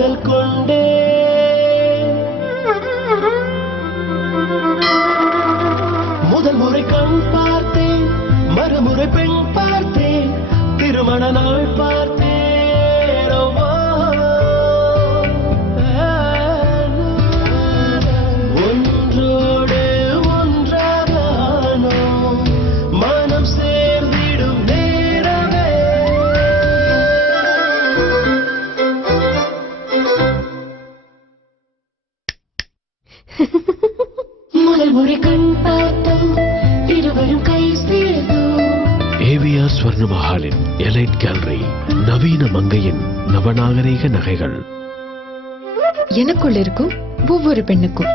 காதல் கொண்டே முதல் முறை கண் பார்த்தேன், மறுமுறை பெண் பார்த்தேன், திருமண நாள் பார்த்தேன். ஒன்றோடு ஒன்றாகானோ மனம் சேர்ந்திடும் நேரமே. முதல் முறை கண் பார்த்தோம், இருவரும் கை சேர்த்தோம். ஏவிஆர் ஸ்வர்ண மஹாலின் எலைட் கேலரி, நவீன மங்கையின் நவநாகரீக நகைகள். எனக்குள்ள இருக்கும் ஒவ்வொரு பெண்ணுக்கும்